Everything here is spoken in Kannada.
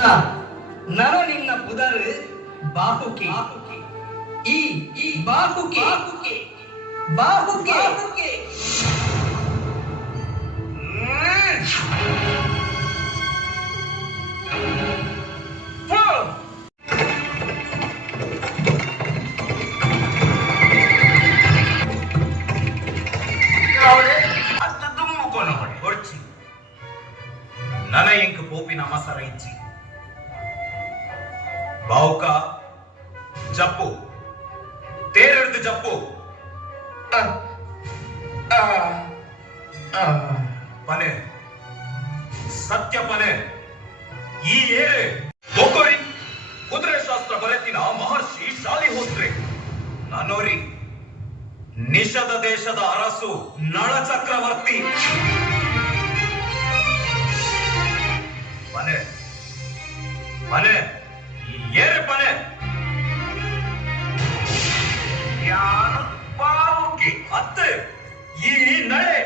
ನಾನು ನಿನ್ನ ಪುದರ್ ಬಾಹುಕಿ ಈ ಬಾಹುಕಿ ಬಾಹುಕಿ ನನ ಇಂಕ್ ಪೋಪಿನ ಮಸರ ಇಚ್ಚಿ ಬಾವುಕ ಜಪ್ಪು ತೇರೆಡ್ದು ಜಪ್ಪು ಪನೆ ಸತ್ಯ ಪನೆ ಈ ಏರೆ ಬೊಕೊರಿ ಕುದುರೆ ಶಾಸ್ತ್ರ ಬರೆತಿನ ಮಹರ್ಷಿ ಶಾಲಿಹೋತ್ರೆ ನನ್ನೋರಿ ನಿಷದ ದೇಶದ ಅರಸು ನಳ ಚಕ್ರವರ್ತಿ ಪನೆ ಪನೆ ಈ ಏರೆ ಪನೆ ಯಾನು ಬಾವುಕಿ ಅತ್ತೆ ಈ ನಡೆ